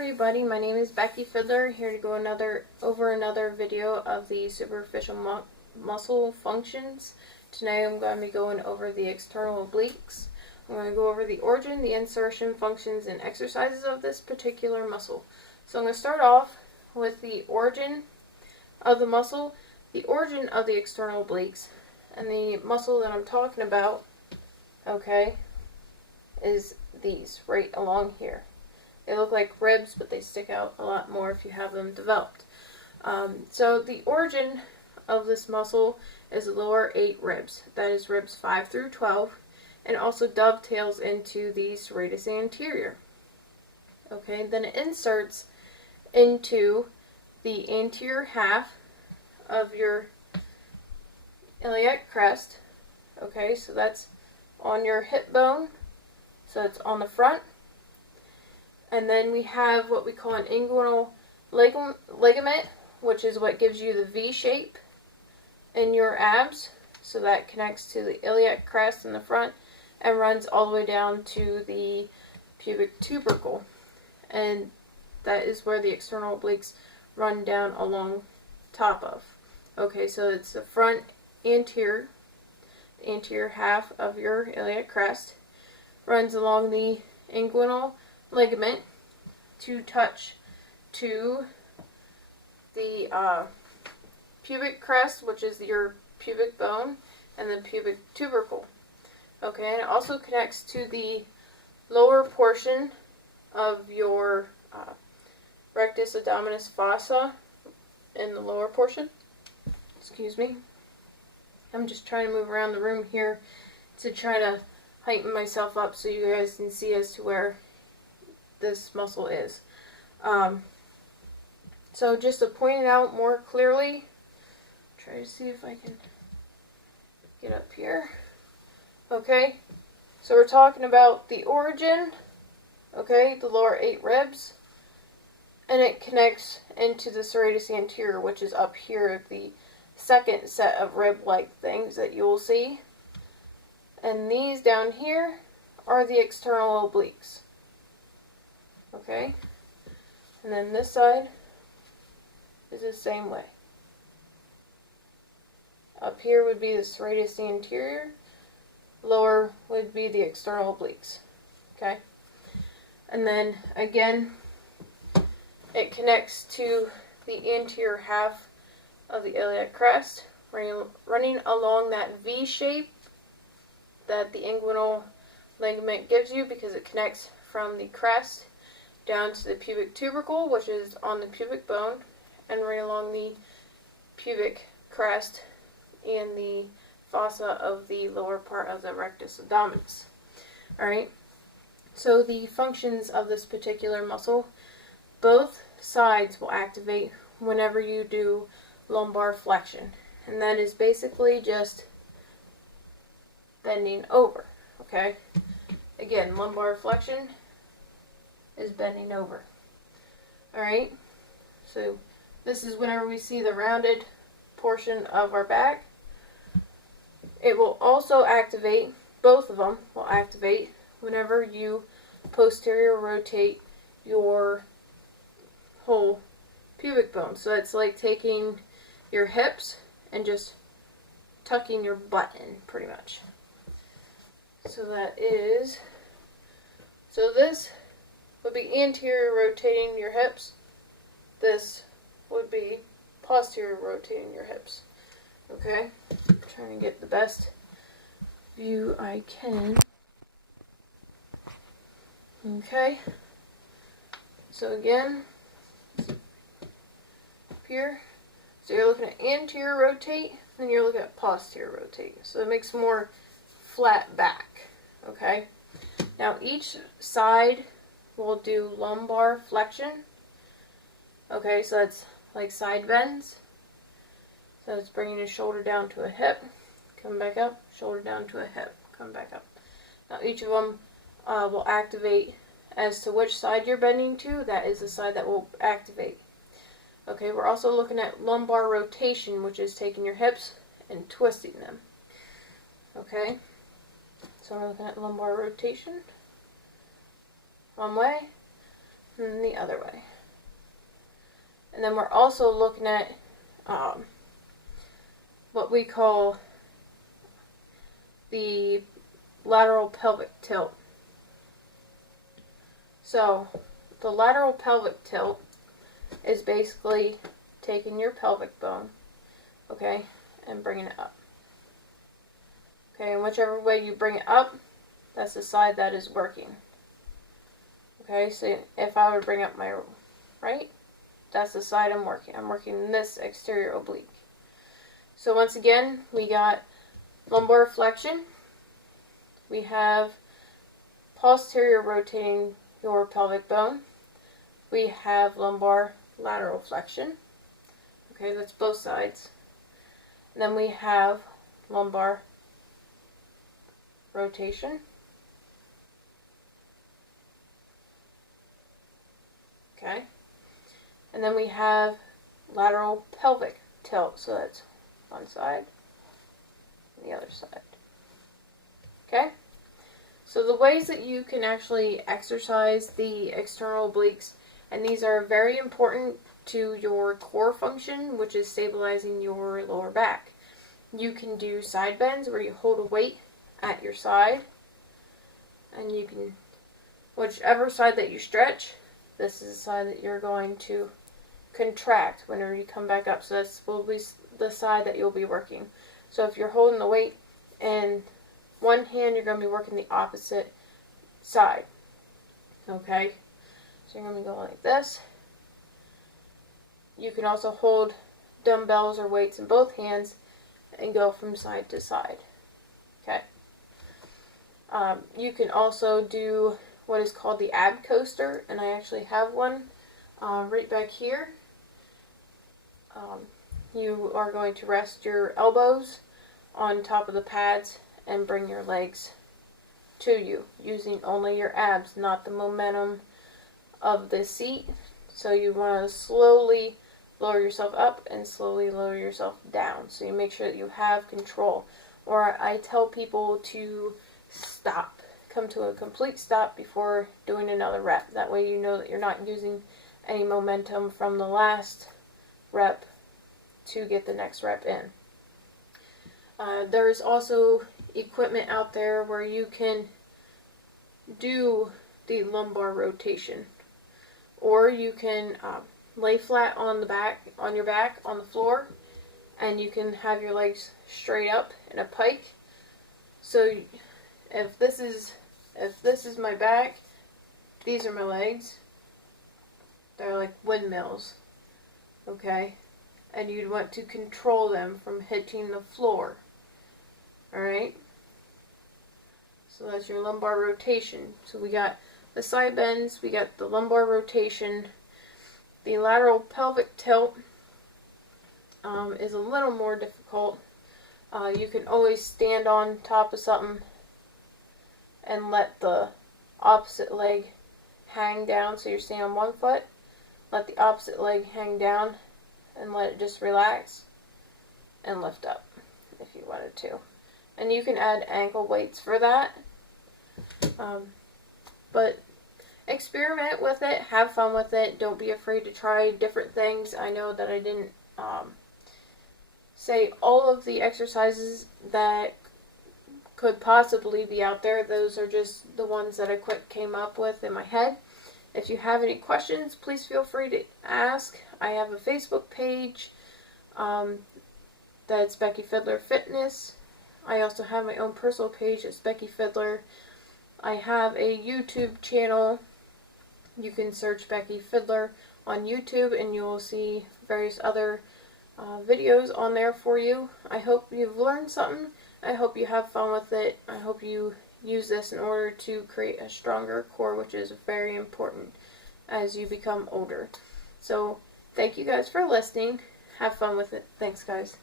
everybody, my name is Becky Fiddler, here to go over another video of the superficial muscle functions. Today I'm going to be going over the external obliques. I'm going to go over the origin, the insertion, functions, and exercises of this particular muscle. So I'm going to start off with the origin of the muscle, the origin of the external obliques, and the muscle that I'm talking about, okay, is these right along here. They look like ribs, but they stick out a lot more if you have them developed. So the origin of this muscle is the lower 8 ribs. That is ribs 5 through 12, and also dovetails into the serratus anterior. Okay, then it inserts into the anterior half of your iliac crest. Okay, so that's on your hip bone, so it's on the front. And then we have what we call an inguinal ligament, which is what gives you the V shape in your abs. So that connects to the iliac crest in the front and runs all the way down to the pubic tubercle. And that is where the external obliques run down along top of. Okay, so it's the front anterior half of your iliac crest, runs along the inguinal ligament to touch to the pubic crest, which is your pubic bone, and the pubic tubercle. Okay, and it also connects to the lower portion of your rectus abdominis fossa in the lower portion. Excuse me. I'm just trying to move around the room here to try to heighten myself up so you guys can see as to where this muscle is. So just to point it out more clearly, try to see if I can get up here. Okay, so we're talking about the origin, okay, the lower 8 ribs, and it connects into the serratus anterior, which is up here, the second set of rib-like things that you will see. And these down here are the external obliques. Okay, and then this side is the same way. Up here would be the serratus anterior, lower would be the external obliques. Okay, and then again, it connects to the anterior half of the iliac crest, running along that V shape that the inguinal ligament gives you, because it connects from the crest down to the pubic tubercle, which is on the pubic bone, and right along the pubic crest and the fossa of the lower part of the rectus abdominis. Alright, so the functions of this particular muscle, both sides will activate whenever you do lumbar flexion, and that is basically just bending over. Okay, again, lumbar flexion is bending over. Alright, so this is whenever we see the rounded portion of our back. It will also activate, both of them will activate whenever you posterior rotate your whole pubic bone. So it's like taking your hips and just tucking your butt in, pretty much. So this would be anterior rotating your hips. This would be posterior rotating your hips. Okay? I'm trying to get the best view I can. Okay? So again, up here. So you're looking at anterior rotate, then you're looking at posterior rotate. So it makes more flat back. Okay? Now each side will do lumbar flexion. Okay, so that's like side bends. So it's bringing your shoulder down to a hip, come back up, shoulder down to a hip, come back up. Now each of them will activate as to which side you're bending to. That is the side that will activate. Okay, we're also looking at lumbar rotation, which is taking your hips and twisting them. Okay, so we're looking at lumbar rotation one way, and then the other way. And then we're also looking at what we call the lateral pelvic tilt. So the lateral pelvic tilt is basically taking your pelvic bone, okay, and bringing it up. Okay, and whichever way you bring it up, that's the side that is working. Okay, so if I would bring up my right, that's the side I'm working. I'm working this exterior oblique. So once again, we got lumbar flexion. We have posterior rotating your pelvic bone. We have lumbar lateral flexion. Okay, that's both sides. And then we have lumbar rotation. Okay. And then we have lateral pelvic tilt. So that's one side and the other side. Okay? So the ways that you can actually exercise the external obliques, and these are very important to your core function, which is stabilizing your lower back. You can do side bends where you hold a weight at your side, and you can, whichever side that you stretch, this is the side that you're going to contract whenever you come back up. So this will be the side that you'll be working. So if you're holding the weight in one hand, you're going to be working the opposite side. Okay? So you're going to go like this. You can also hold dumbbells or weights in both hands and go from side to side. Okay? You can also do what is called the ab coaster, and I actually have one right back here. You are going to rest your elbows on top of the pads and bring your legs to you, using only your abs, not the momentum of the seat. So you want to slowly lower yourself up and slowly lower yourself down, so you make sure that you have control. Or I tell people to stop, come to a complete stop before doing another rep. That way you know that you're not using any momentum from the last rep to get the next rep in. There's also equipment out there where you can do the lumbar rotation, or you can lay flat on your back on the floor, and you can have your legs straight up in a pike. So if this is my back, these are my legs. They're like windmills, okay? And you'd want to control them from hitting the floor. Alright? So that's your lumbar rotation. So we got the side bends, we got the lumbar rotation. The lateral pelvic tilt is a little more difficult. You can always stand on top of something and let the opposite leg hang down. So you're standing on one foot, let the opposite leg hang down, and let it just relax and lift up if you wanted to. And you can add ankle weights for that. But experiment with it, have fun with it, don't be afraid to try different things. I know that I didn't say all of the exercises that could possibly be out there. Those are just the ones that I came up with in my head. If you have any questions, please feel free to ask. I have a Facebook page that's Becky Fiddler Fitness. I also have my own personal page, it's Becky Fiddler. I have a YouTube channel. You can search Becky Fiddler on YouTube and you will see various other videos on there for you. I hope you've learned something. I hope you have fun with it. I hope you use this in order to create a stronger core, which is very important as you become older. So thank you guys for listening. Have fun with it. Thanks, guys.